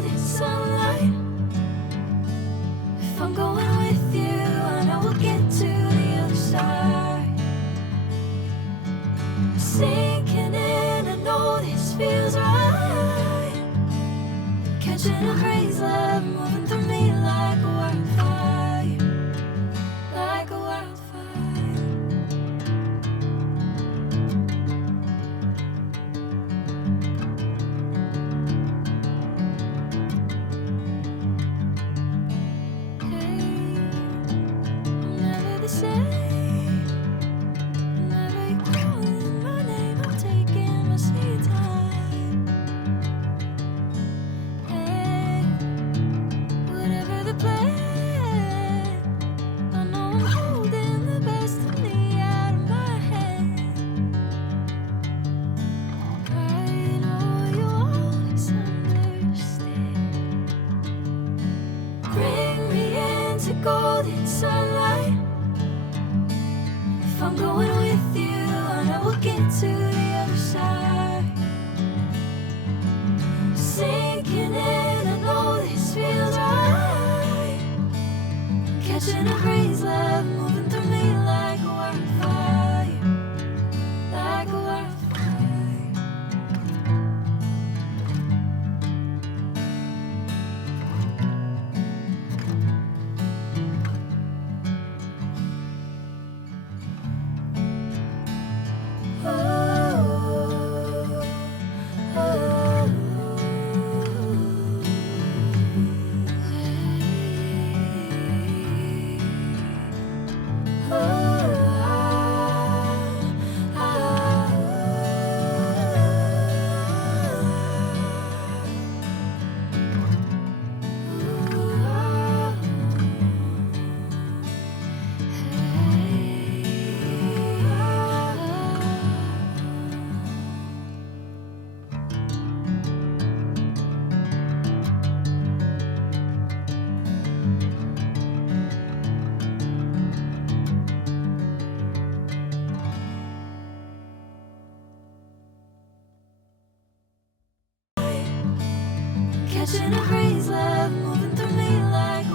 golden sunlight. If I'm going with you, I know we'll get to the other side. Sinking in, I know this feels right. Catching a crazy love, moving through me like a wildfire, like a wildfire. Golden sunlight. If I'm going with you, I know we'll get to the other side. Sinking in, I know this feels right. Catching a crazy love, moving through me like a wildfire, like a wildfire. Catching a crazy love, moving through me like